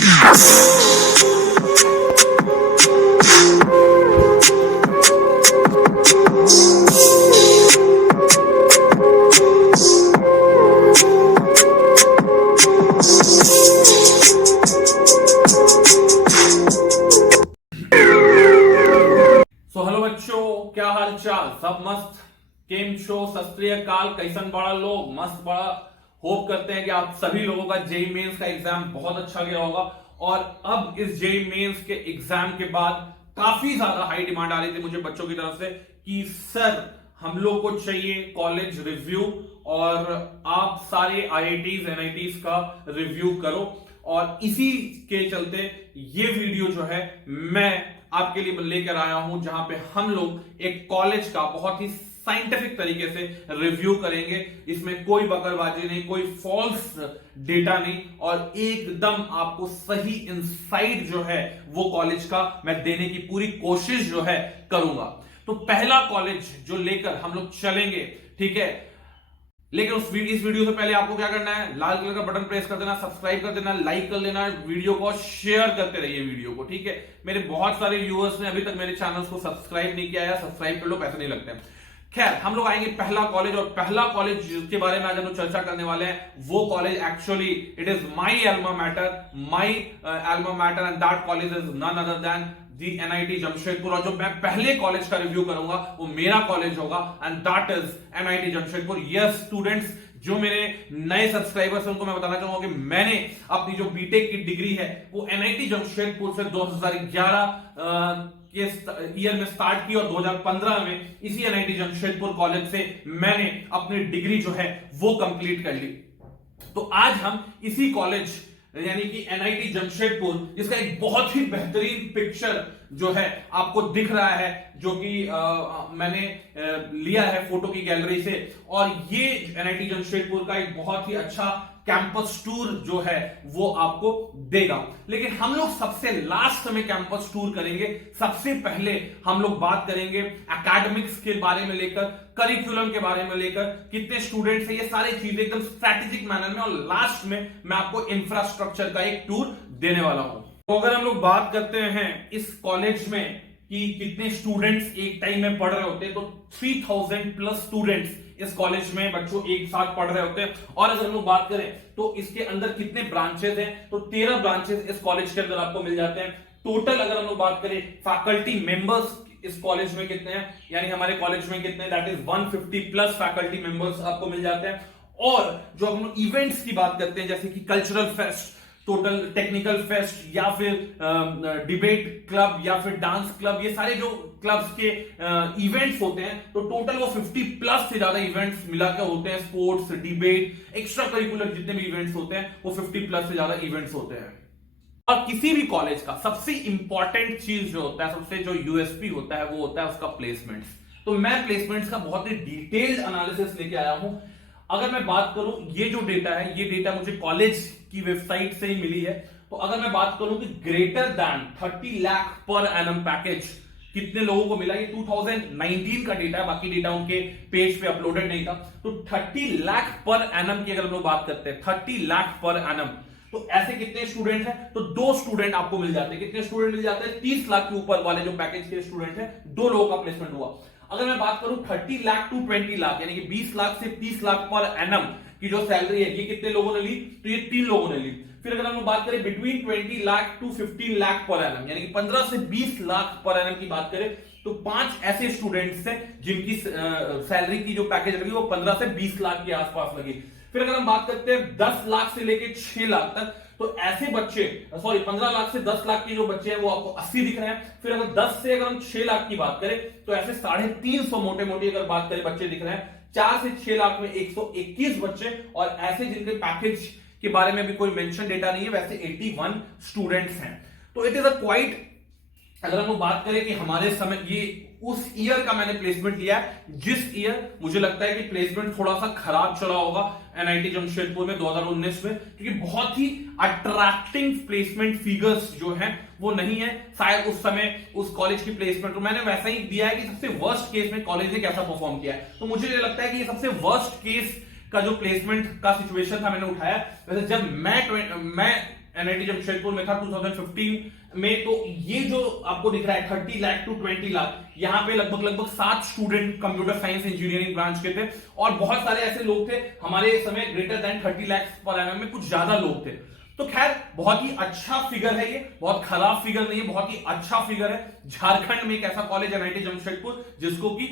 Hello बच्चों, क्या हाल चाल? सब मस्त? केम शो सत श्री अकाल। कैसन बड़ा लोग? मस्त बड़ा। होप करते हैं कि आप सभी लोगों का जेई मेंस का एग्जाम बहुत अच्छा गया होगा। और अब इस जेई मेंस के एग्जाम के बाद काफी ज्यादा हाई डिमांड आ रही थी मुझे बच्चों की तरफ से कि सर हम लोग को चाहिए कॉलेज रिव्यू और आप सारे आईआईटीज एनआईटीज का रिव्यू करो। और इसी के चलते ये वीडियो जो है मैं आपके लिए लेकर आया हूं, जहां पे हम लोग एक कॉलेज का बहुत ही साइंटिफिक तरीके से रिव्यू करेंगे। इसमें कोई बकरबाजी नहीं, कोई फॉल्स डेटा नहीं, और एकदम आपको सही इंसाइट जो है वो कॉलेज का मैं देने की पूरी कोशिश जो है करूंगा। तो पहला कॉलेज जो लेकर हम लोग चलेंगे, ठीक है, लेकिन इस वीडियो से पहले आपको क्या करना है? लाल कलर का बटन प्रेस कर देना, सब्सक्राइब कर देना, लाइक कर देना, वीडियो को शेयर करते रहिए वीडियो को, ठीक है। मेरे बहुत सारे व्यूअर्स ने अभी तक मेरे चैनल को सब्सक्राइब नहीं किया है, सब्सक्राइब कर लो, पैसे नहीं लगते हैं। खैर, हम लोग आएंगे पहला कॉलेज, और पहला कॉलेज जिसके बारे में आज हम लोग चर्चा करने वाले हैं वो college actually it is my alma mater and that college is none other than the NIT Jamshedpur. और जो मैं पहले कॉलेज का रिव्यू करूंगा वो मेरा कॉलेज होगा and that is NIT Jamshedpur. Yes students, जो मेरे नए सब्सक्राइबर्स हैं उनको मैं बताना चाहूंगा कि मैंने अपनी जो बीटेक की डिग्री है वो एनआईटी जमशेदपुर से 2011 के ईयर में स्टार्ट की, और 2015 में इसी एनआईटी जमशेदपुर कॉलेज से मैंने अपनी डिग्री जो है वो कंप्लीट कर ली। तो आज हम इसी कॉलेज यानी कि एनआईटी जमशेदपुर, जिसका एक बहुत ही बेहतरीन पिक्चर जो है आपको दिख रहा है, जो कि मैंने लिया है फोटो की गैलरी से, और ये एनआईटी जमशेदपुर का एक बहुत ही अच्छा कैंपस टूर जो है वो आपको देगा। लेकिन हम लोग सबसे लास्ट में कैंपस टूर करेंगे। सबसे पहले हम लोग बात करेंगे एकेडमिक्स के बारे में लेकर, करिकुलम के बारे में लेकर, कितने स्टूडेंट्स हैं, ये सारी चीजें एकदम स्ट्रैटेजिक मैनर में, और लास्ट में मैं आपको इंफ्रास्ट्रक्चर का एक टूर देने वाला हूं। तो अगर हम लोग बात करते हैं इस कॉलेज में कि कितने स्टूडेंट्स एक टाइम में पढ़ रहे होते हैं, तो 3000 प्लस स्टूडेंट्स इस कॉलेज में बच्चों एक साथ पढ़ रहे होते हैं। और अगर हम लोग बात करें तो इसके अंदर कितने ब्रांचेस हैं, तो 13 ब्रांचेस इस कॉलेज के अंदर आपको मिल जाते हैं। टोटल अगर हम लोग बात करें फैकल्टी मेंबर्स इस कॉलेज में कितने हैं, यानी हमारे कॉलेज में कितने, that is 150 plus faculty members आपको मिल जाते हैं। और जो हम लोग इवेंट्स की बात करते हैं, जैसे कि cultural fest, total technical fest, या फिर डिबेट क्लब, या फिर डांस क्लब, ये सारे जो क्लब्स के इवेंट्स होते हैं, तो टोटल वो 50 प्लस से ज्यादा इवेंट्स मिलाकर होते हैं। स्पोर्ट्स, डिबेट, एक्स्ट्रा करिकुलर जितने भी इवेंट्स होते हैं वो 50 प्लस से ज्यादा इवेंट्स होते हैं। और किसी भी कॉलेज का सबसे इंपॉर्टेंट चीज जो होता है, सबसे जो यूएसपी होता है, वो होता है उसका प्लेसमेंट्स। तो मैं प्लेसमेंट्स का बहुत ही डिटेल्ड एनालिसिस लेके आया हूं। अगर मैं बात करूं, ये जो डेटा है, ये डेटा मुझे कॉलेज की वेबसाइट से ही मिली है। तो अगर मैं बात करूं कि greater than 30 lakh per annum package कितने लोगों को मिला, ये 2019 का डेटा है, बाकी डेटा उनके पेज पे अपलोडेड नहीं था। तो 30 लाख पर एनम की अगर हम लोग बात करते हैं, 30 लाख पर एनम, तो ऐसे कितने स्टूडेंट हैं, तो 2 स्टूडेंट आपको मिल जाते हैं। कितने स्टूडेंट मिल जाते हैं? 30 लाख के ऊपर वाले जो पैकेज के स्टूडेंट हैं, 2 लोगों का प्लेसमेंट हुआ। अगर मैं बात करूं 30 लाख टू 20 लाख, यानी कि 20 लाख से 30 लाख पर एनम की जो सैलरी है, ये कितने लोगों ने ली, तो ये 3 लोगों ने ली। फिर अगर हम लोग बात करें between 20 lakh to 15 lakh per annum, यानी कि 15 से 20 लाख पर एनम की बात करें, तो 5 ऐसे स्टूडेंट्स हैं जिनकी सैलरी की जो पैकेज लगी वो 15 से 20 लाख के आसपास लगी। फिर अगर हम बात करते हैं 10 लाख से लेके 6 लाख तक, तो ऐसे बच्चे, 15 लाख से 10 लाख के जो बच्चे हैं वो आपको 80 दिख रहे हैं। फिर अगर 10 से अगर हम 6 लाख की बात करें, तो ऐसे 350 मोटे मोटी अगर बात करें बच्चे दिख रहे हैं। 4 से 6 लाख में 121 बच्चे, और ऐसे जिनके पैकेज के बारे में भी कोई मेंशन डेटा नहीं है, वैसे 81 स्टूडेंट्स हैं। तो इट इज अ क्वाइट, अगर हम लोग बात करें कि हमारे समय, ये उस ईयर का मैंने प्लेसमेंट लिया है जिस ईयर मुझे लगता है कि प्लेसमेंट थोड़ा सा खराब चला होगा एनआईटी जमशेदपुर में 2019 में, क्योंकि बहुत ही अट्रैक्टिंग प्लेसमेंट फिगर्स जो हैं वो नहीं है। शायद उस समय उस कॉलेज की प्लेसमेंट को मैंने वैसा ही दिया है कि सबसे वर्स्ट केस में कॉलेज ने कैसा परफॉर्म किया है। तो मुझे लगता है कि ये सबसे वर्स्ट केस का जो प्लेसमेंट का सिचुएशन था मैंने उठाया। वैसे जब मैं एनआईटी जमशेदपुर में था 2015 में। तो ये जो आपको दिख रहा है 30 लाख टू 20 लाख, यहाँ पे लगभग 7 student computer science engineering branch के थे, और बहुत सारे ऐसे लोग थे हमारे समय greater than 30 lakh per annum में कुछ ज्यादा लोग थे। तो खैर बहुत ही अच्छा फिगर है, ये बहुत खराब फिगर नहीं है, बहुत ही अच्छा फिगर है। झारखंड में एक ऐसा कॉलेज एनआईटी जमशेदपुर जिसको कि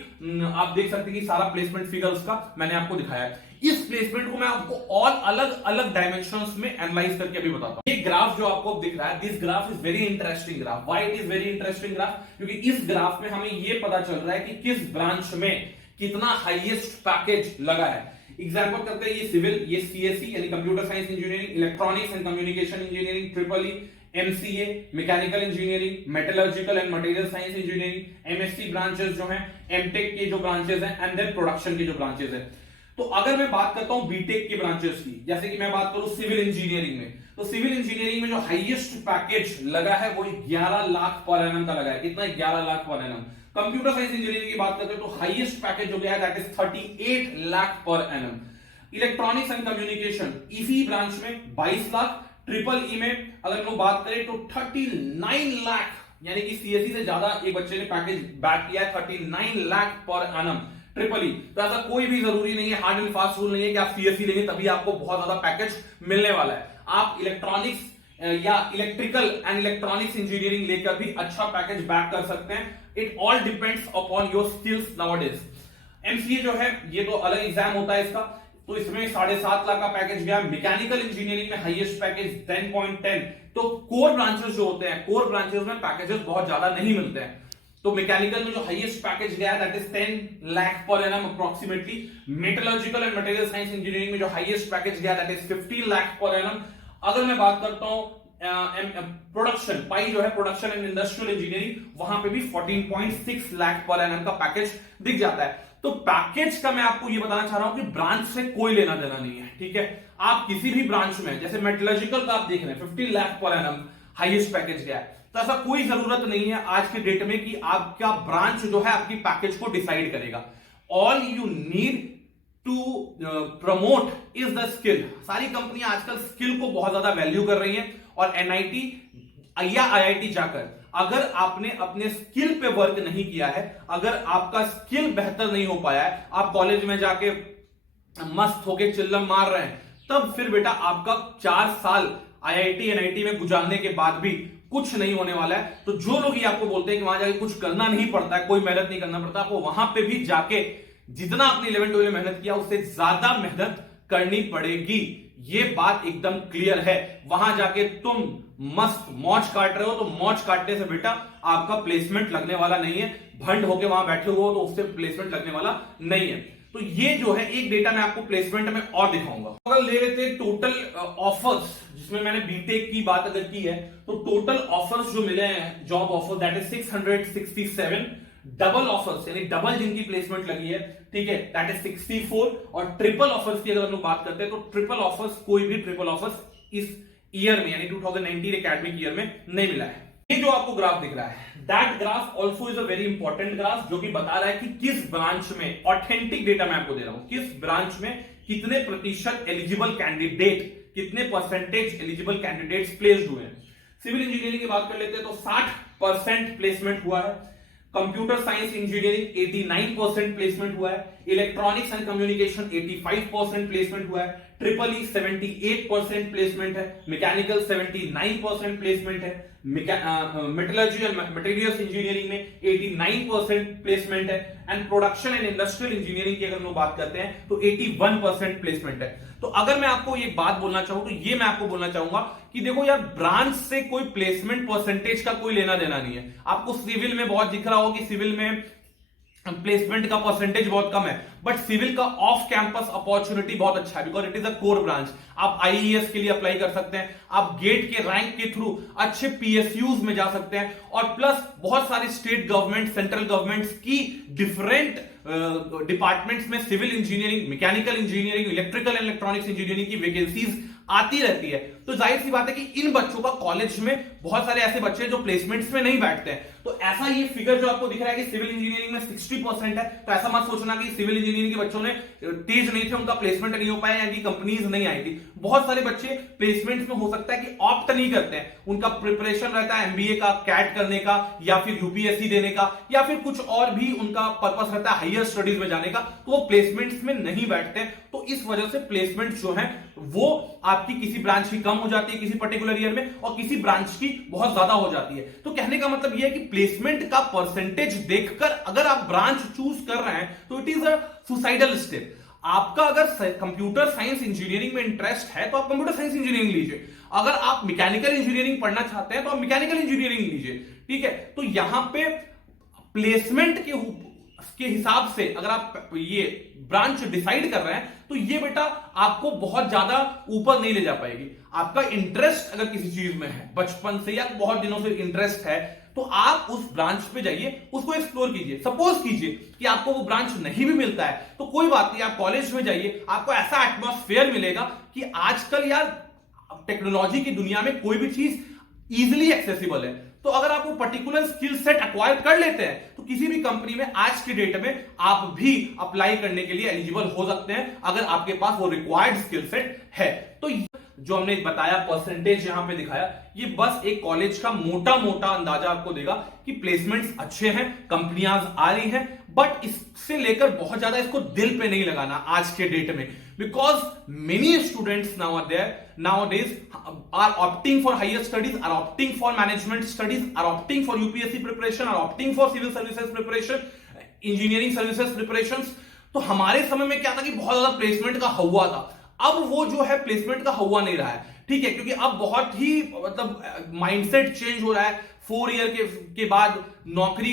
आप देख सकते हैं कि सारा प्लेसमेंट फिगर उसका मैंने आपको दिखाया है। इस प्लेसमेंट को मैं आपको और अलग अलग डायमेंशंस में एनालाइज करके अभी बताता हूं। ये ग्राफ जो आपको दिख रहा है, this graph is very interesting graph. Why it is very interesting graph? क्योंकि इस ग्राफ में हमें ये पता चल रहा है कि किस ब्रांच में कितना हाईएस्ट पैकेज लगा है। एग्जाम्पल करते हैं, ये सिविल, ये सीएससी यानी computer science engineering, electronics and communication engineering, triple E, MCA, mechanical engineering, metallurgical and material science engineering, MSc branches जो हैं, एमटेक के जो ब्रांचेस हैं, एंड देन प्रोडक्शन के जो ब्रांचेस हैं। तो अगर मैं बात करता हूं बीटेक के ब्रांचेस की, जैसे कि मैं बात करूं सिविल इंजीनियरिंग में, तो सिविल इंजीनियरिंग में जो हाईएस्ट पैकेज लगा है वो 11 लाख पर एनम का लगा है। कितना? 11 lakh per annum. Computer science engineering की बात करते हैं तो हाईएस्ट पैकेज जो गया है that is 38 lakh per annum. Electronics and communication इसी ब्रांच में 22 लाख, ट्रिपल ई में अगर हम बात करें तो 39 लाख, यानी कि सीएससी से ज्यादा एक बच्चे ने पैकेज बैक किया है, 39 lakh per annum triple E. तो ऐसा कोई भी जरूरी नहीं है, हार्ड एंड फास्ट रूल नहीं है कि आप सीएससी लेंगे तभी आपको बहुत ज्यादा पैकेज मिलने वाला है। आप इलेक्ट्रॉनिक्स या इलेक्ट्रिकल एंड इलेक्ट्रॉनिक्स इंजीनियरिंग लेकर भी अच्छा पैकेज बैक कर सकते हैं। It all depends upon your skills nowadays. MCA जो है ये तो अलग एग्जाम होता है इसका, तो इसमें 7.5 लाख का पैकेज गया। मैकेनिकल इंजीनियरिंग में हाईएस्ट पैकेज 10.10। तो कोर ब्रांचेस जो होते हैं, कोर ब्रांचेस में पैकेजेस बहुत ज्यादा नहीं मिलते हैं। तो मैकेनिकल में जो हाईएस्ट पैकेज गया that is 10 lakh per annum approximately. Metallurgical and material science engineering में जो हाईएस्ट पैकेज गया that is 15 lakh per annum. अगर मैं बात करता हूं प्रोडक्शन, पाई जो है प्रोडक्शन एंड इंडस्ट्रियल इंजीनियरिंग, वहां पे भी 14.6 लाख पर एनम का पैकेज दिख जाता है। तो पैकेज का मैं आपको ये बताना चाह रहा हूं कि ब्रांच से कोई लेना देना नहीं है, ठीक है। आप किसी भी ब्रांच में, जैसे मेटलर्जिकल का आप देख रहे हैं 15 lakh per annum highest package गया है, तो ऐसा कोई जरूरत नहीं है आज के डेट में कि आपका ब्रांच जो है आपकी पैकेज को डिसाइड करेगा। All you need to promote is the skill. सारी कंपनियां आजकल स्किल को बहुत ज्यादा वैल्यू कर रही हैं, और एनआईटी या आईआईटी जाकर अगर आपने अपने स्किल पे वर्क नहीं किया है, अगर आपका स्किल बेहतर नहीं हो पाया है, आप कॉलेज में जाके मस्त होके चिल्लम मार रहे हैं, तब फिर बेटा आपका 4 साल आईआईटी एनआईटी में गुजारने के बाद भी कुछ नहीं होने वाला है। तो जो लोग ये आपको बोलते हैं कि वहां जाके कुछ करना नहीं पड़ता है, कोई मेहनत नहीं करना पड़ता, आपको वहां पे भी जाके जितना आपने 11-12 में मेहनत किया उससे ज्यादा मेहनत करनी पड़ेगी। ये बात एकदम क्लियर है। वहां जाके तुम मस्त मौज काट रहे हो तो मौज काटने से बेटा आपका प्लेसमेंट लगने वाला नहीं है। भंड होके वहां बैठे हुए हो तो उससे प्लेसमेंट लगने वाला नहीं है। तो ये जो है एक डेटा मैं आपको प्लेसमेंट में और दिखाऊंगा। अगर ले लेते हैं टोटल ऑफर्स, जिसमें मैंने बीटेक की बात अगर की है, तो टोटल ऑफर्स जो मिले हैं job offer that is 667। Double offers यानी डबल जिनकी प्लेसमेंट लगी है, ठीक है, दैट इज 64। और ट्रिपल ऑफर्स की अगर हम लोग बात करते हैं तो ट्रिपल ऑफर्स, कोई भी ट्रिपल ऑफर्स इस ईयर में यानी 2019 एकेडमिक ईयर में नहीं मिला है। ये जो आपको ग्राफ दिख रहा है, that graph also is a very important graph, जो कि बता रहा है कि किस ब्रांच में, ऑथेंटिक डेटा मैं आपको दे रहा हूं, किस ब्रांच में कितने प्रतिशत एलिजिबल कैंडिडेट, कितने परसेंटेज एलिजिबल कैंडिडेट्स प्लेस्ड हुए हैं। सिविल इंजीनियरिंग की बात कर लेते हैं तो 60% प्लेसमेंट हुआ है। कंप्यूटर साइंस इंजीनियरिंग 89% प्लेसमेंट हुआ है। इलेक्ट्रॉनिक्स एंड कम्युनिकेशन 85% प्लेसमेंट हुआ है। ट्रिपल ई 78% प्लेसमेंट है। मैकेनिकल 79% प्लेसमेंट है। मेटलर्जी एंड मटेरियल्स इंजीनियरिंग में 89% प्लेसमेंट है। And production and industrial engineering की अगर हम लोग बात करते हैं तो 81% प्लेसमेंट है। तो अगर मैं आपको एक बात बोलना चाहूं तो ये मैं आपको बोलना चाहूंगा कि देखो यार, ब्रांच से कोई प्लेसमेंट परसेंटेज का कोई लेना देना नहीं है। आपको सिविल में बहुत दिख रहा होगा कि सिविल में प्लेसमेंट का परसेंटेज बहुत कम है, बट सिविल का ऑफ कैंपस अपॉर्चुनिटी बहुत अच्छा है, because it is a core branch. आप आईईएस के लिए अप्लाई कर सकते हैं, आप गेट के रैंक के थ्रू अच्छे पीएसयूज में जा सकते हैं, और प्लस बहुत सारी स्टेट गवर्नमेंट, सेंट्रल गवर्नमेंट्स की डिफरेंट डिपार्टमेंट्स में civil engineering, mechanical engineering, electrical and electronics engineering की वैकेंसीज आती रहती है। तो जाहिर सी बात है कि इन बच्चों का कॉलेज में बहुत सारे ऐसे बच्चे हैं जो प्लेसमेंट्स में नहीं बैठते हैं। तो ऐसा ये फिगर जो आपको दिख रहा है कि सिविल इंजीनियरिंग में 60% है, तो ऐसा मत सोचना कि सिविल इंजीनियरिंग के बच्चों ने तेज नहीं थे, उनका प्लेसमेंट नहीं हो पाया या कि कंपनीज नहीं आई थी। बहुत सारे बच्चे प्लेसमेंट्स में हो सकता है कि ऑप्ट नहीं करते हैं, उनका प्रिपरेशन रहता है एमबीए का, कैट करने का, या फिर यूपीएससी देने का, या फिर कुछ और भी उनका पर्पस रहता है हायर स्टडीज में जाने का, तो वो प्लेसमेंट्स में नहीं बैठते हैं। तो इस वजह से प्लेसमेंट जो है वो आपकी किसी ब्रांच की कम हो जाती है किसी पर्टिकुलर ईयर में, और किसी ब्रांच की बहुत ज्यादा हो जाती है। तो कहने का मतलब यह है कि प्लेसमेंट का परसेंटेज देखकर अगर आप ब्रांच चूज कर रहे हैं तो it is a suicidal step. आपका अगर कंप्यूटर साइंस इंजीनियरिंग में इंटरेस्ट है तो आप कंप्यूटर साइंस इंजीनियरिंग लीजिए, अगर आप मैकेनिकल इंजीनियरिंग पढ़ना चाहते हैं तो आप मैकेनिकल इंजीनियरिंग लीजिए, ठीक है। तो यहां पे प्लेसमेंट के हिसाब से अगर आप ये ब्रांच डिसाइड कर रहे हैं तो ये बेटा आपको बहुत ज्यादा ऊपर नहीं ले जा पाएगी। आपका इंटरेस्ट अगर किसी चीज में है बचपन से या बहुत दिनों से इंटरेस्ट है तो आप उस ब्रांच पे जाइए, उसको एक्सप्लोर कीजिए। सपोज कीजिए कि आपको वो ब्रांच नहीं भी मिलता है तो कोई बात नहीं, आप कॉलेज में जाइए, आपको ऐसा एटमॉस्फेयर मिलेगा कि आजकल यार टेक्नोलॉजी की दुनिया में कोई भी चीज इजिली एक्सेसिबल है। तो अगर आप वो पर्टिकुलर स्किल सेट एक्वायर कर लेते हैं तो किसी भी कंपनी में आज की डेट में आप भी अप्लाई करने के लिए एलिजिबल हो सकते हैं अगर आपके पास वो रिक्वायर्ड स्किल सेट है। तो जो हमने बताया परसेंटेज यहां पे दिखाया, ये बस एक कॉलेज का मोटा मोटा अंदाजा आपको देगा कि प्लेसमेंट्स अच्छे हैं, कंपनियां आ रही हैं, बट इससे लेकर बहुत ज्यादा इसको दिल पे नहीं लगाना आज के डेट में, because many students nowadays are opting for higher studies, are opting for management studies, are opting for UPSC preparation, are opting for civil services preparation, engineering services preparations। तो हमारे समय में क्या था कि बहुत ज्यादा प्लेसमेंट का हवा था, अब वो जो है प्लेसमेंट का हवा नहीं रहा है, ठीक है, क्योंकि अब बहुत ही मतलब माइंडसेट चेंज हो रहा है। 4 ईयर के बाद नौकरी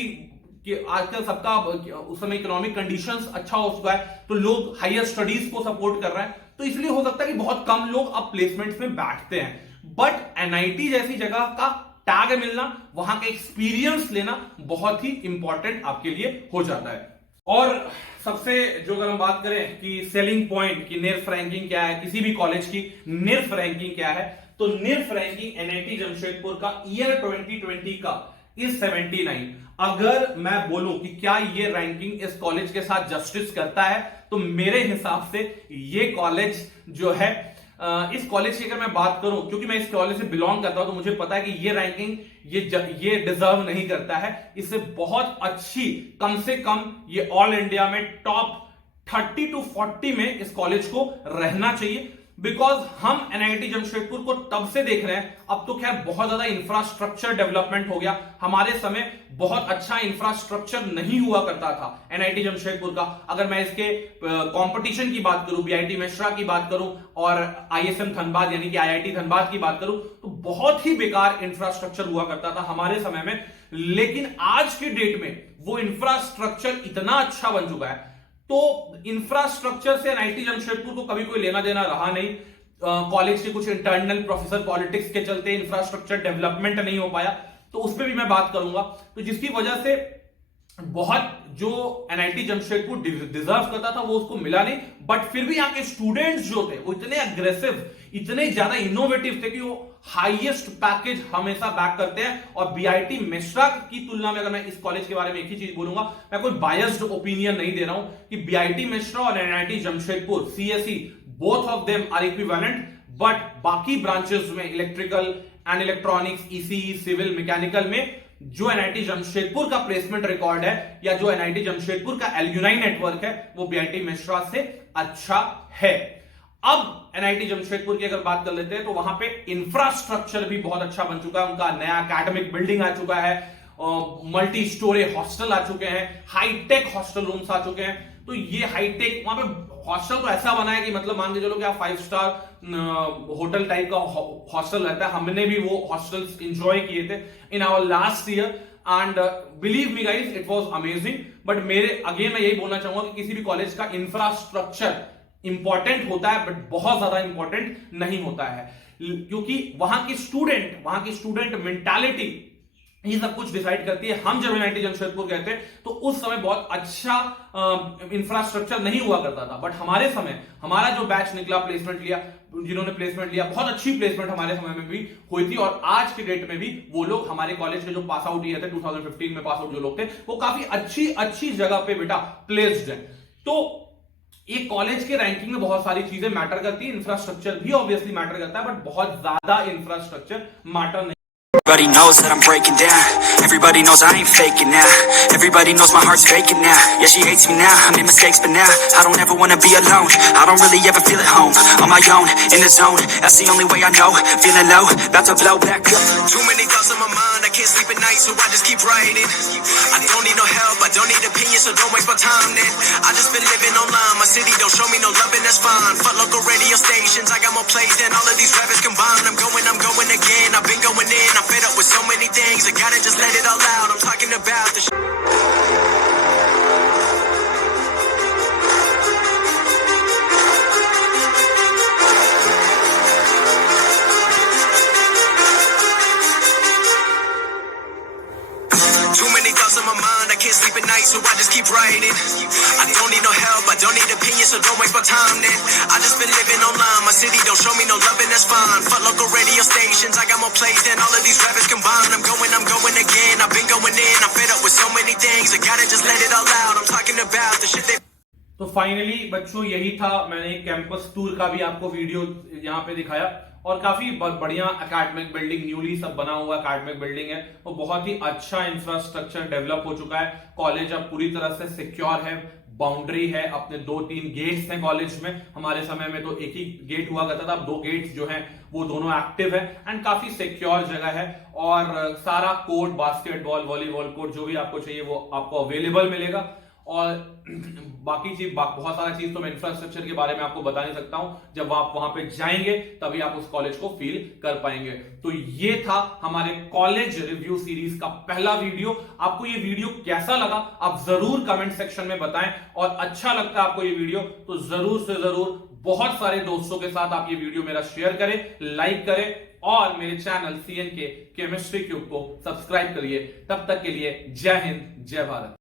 कि आजकल सबका उस समय इकोनॉमिक कंडीशंस अच्छा हो चुका है तो लोग हायर स्टडीज को सपोर्ट कर रहे हैं, तो इसलिए हो सकता है कि बहुत कम लोग अब प्लेसमेंट्स में बैठते हैं। बट एनआईटी जैसी जगह का टैग मिलना, वहां का एक्सपीरियंस लेना बहुत ही इंपॉर्टेंट आपके लिए हो जाता है। और सबसे जो अगर हम बात करें कि सेलिंग पॉइंट की निर्फ रैंकिंग क्या है, किसी भी कॉलेज की निर्फ रैंकिंग क्या है, तो निर्फ रैंकिंग एनआईटी जमशेदपुर का ईयर 2020 का इज 79। अगर मैं बोलूं कि क्या ये रैंकिंग इस कॉलेज के साथ जस्टिस करता है तो मेरे हिसाब से ये कॉलेज जो है इस कॉलेज की अगर मैं बात करूं, क्योंकि मैं इस कॉलेज से बिलोंग करता हूं तो मुझे पता है कि ये रैंकिंग ये डिजर्व नहीं करता है। इससे बहुत अच्छी, कम से कम ये ऑल इंडिया में टॉप 30 to 40 में इस कॉलेज को रहना चाहिए, बिकॉज हम एनआईटी जमशेदपुर को तब से देख रहे हैं। अब तो खैर बहुत ज्यादा इंफ्रास्ट्रक्चर डेवलपमेंट हो गया, हमारे समय बहुत अच्छा इंफ्रास्ट्रक्चर नहीं हुआ करता था एनआईटी जमशेदपुर का। अगर मैं इसके कंपटीशन की बात करूं, बीआईटी मिश्रा की बात करूं और आईएसएम धनबाद यानी कि आईआईटी धनबाद की बात करूं, तो बहुत ही बेकार इंफ्रास्ट्रक्चर हुआ करता था हमारे समय में। लेकिन आज की डेट में वो इंफ्रास्ट्रक्चर इतना अच्छा बन चुका है, तो इंफ्रास्ट्रक्चर से एनआईटी जमशेदपुर को कभी कोई लेना देना रहा नहीं। कॉलेज के कुछ इंटरनल प्रोफेसर पॉलिटिक्स के चलते इंफ्रास्ट्रक्चर डेवलपमेंट नहीं हो पाया, तो उस पर भी मैं बात करूंगा। तो जिसकी वजह से बहुत जो एनआईटी जमशेदपुर डिजर्व करता था वो उसको मिला नहीं, बट फिर भी यहाँ के स्टूडेंट्स जो थे वो इतने अग्रेसिव, इतने ज्यादा इनोवेटिव थे कि वो हाईएस्ट पैकेज हमेशा बैक करते हैं। और बीआईटी मिश्रा की तुलना में अगर मैं इस कॉलेज के बारे में एक ही चीज बोलूंगा, मैं कोई बायस्ड ओपिनियन नहीं दे रहा हूं कि बीआईटी मिश्रा और NIT Jamshedpur CSE both of them are equivalent, but बाकी ब्रांचेस में electrical and electronics, ECE, civil, mechanical में जो एनआईटी जमशेदपुर का प्लेसमेंट रिकॉर्ड है या जो एनआईटी जमशेदपुर का एल्यूनाई नेटवर्क है वो बीआईटी मिश्रा से अच्छा है। अब एनआईटी जमशेदपुर की अगर बात कर लेते हैं तो वहां पे इंफ्रास्ट्रक्चर भी बहुत अच्छा बन चुका है, उनका नया एकेडमिक बिल्डिंग आ चुका है, मल्टी स्टोरी हॉस्टल आ चुके हैं, हाईटेक हॉस्टल रूम्स आ चुके हैं। तो ये हाईटेक वहां पे हॉस्टल तो ऐसा बना है कि मतलब मान के चलो कि आप 5 स्टार होटल टाइप का हॉस्टल रहता है। हमने भी वो हॉस्टल्स एंजॉय किए थे in our last year and believe me guys it was amazing. But मेरे अगेन मैं यही बोलना चाहूंगा कि किसी भी कॉलेज का इंफ्रास्ट्रक्चर इंपॉर्टेंट होता है बट बहुत ज्यादा इंपॉर्टेंट नहीं होता है, क्योंकि वहां की स्टूडेंट मेंटालिटी ये सब कुछ डिसाइड करती है। हम जब एनआईटी जमशेदपुर गए थे तो उस समय बहुत अच्छा इंफ्रास्ट्रक्चर नहीं हुआ करता था, बट हमारे समय हमारा जो बैच निकला, प्लेसमेंट लिया, जिन्होंने प्लेसमेंट लिया, बहुत अच्छी प्लेसमेंट हमारे समय में भी हुई थी। और आज के डेट में भी वो लोग हमारे कॉलेज के जो पास आउट हुए थे 2015 में पास आउट जो लोग थे, वो काफी अच्छी अच्छी जगह पे बेटा प्लेस्ड है। तो एक कॉलेज के रैंकिंग में बहुत सारी चीजें मैटर करती है, इंफ्रास्ट्रक्चर भी ऑब्वियसली मैटर करता है, बट बहुत ज्यादा इंफ्रास्ट्रक्चर मैटर नहीं। Everybody knows that I'm breaking down. Everybody knows I ain't faking now. Everybody knows my heart's faking now. Yeah, she hates me now. I made mistakes, but now I don't ever wanna be alone. I don't really ever feel at home. On my own, in the zone. That's the only way I know. Feeling low, about to blow back up. Too many thoughts on my mind. I can't sleep at night, so I just keep writing. I don't need no help. I don't need opinions, so don't waste my time then. I just been living online. My city don't show me no love, and that's fine. Fuck local radio stations. I got more plays than all of these rappers combined. I'm going again. I've been going in. I'm fed up with so many things. I gotta just let it all out. I'm talking about the Too many thoughts on my mind. I can't sleep at night, so I just keep writing. I don't need no help. I don't need opinions, so don't waste my time then. I just been living online. My city don't show me no love, and that's fine. Fuck local radio stations. I got more plays than all of these rappers combined. I'm going again. I've been going in. I'm fed up with so many things. I gotta just let it all out. I'm talking about the shit they तो finally बच्चों यही था, मैंने campus tour का भी आपको video यहाँ पे दिखाया। और काफी बढ़िया एकेडमिक बिल्डिंग, न्यूली सब बना हुआ एकेडमिक बिल्डिंग है, और बहुत ही अच्छा इंफ्रास्ट्रक्चर डेवलप हो चुका है। कॉलेज अब पूरी तरह से सिक्योर है, बाउंड्री है, अपने 2-3 गेट्स हैं कॉलेज में। हमारे समय में तो एक ही गेट हुआ करता था, अब 2 गेट्स जो हैं वो दोनों एक्टिव है, एंड काफी सिक्योर जगह है। और सारा कोर्ट, बास्केटबॉल, वॉलीबॉल कोर्ट, जो भी आपको चाहिए वो आपको अवेलेबल मिलेगा। और बाकी चीज, बहुत सारा चीज तो मैं इंफ्रास्ट्रक्चर के बारे में आपको बता नहीं सकता हूं, जब आप वहां पे जाएंगे तभी आप उस कॉलेज को फील कर पाएंगे। तो ये था हमारे कॉलेज रिव्यू सीरीज का पहला वीडियो। आपको ये वीडियो कैसा लगा आप जरूर कमेंट सेक्शन में बताएं, और अच्छा लगता है आपको ये वीडियो तो जरूर से जरूर बहुत सारे दोस्तों के साथ आप ये वीडियो मेरा शेयर करें, लाइक करें, और मेरे चैनल CNK केमिस्ट्री क्यूब को सब्सक्राइब करिए। तब तक के लिए जय हिंद, जय भारत।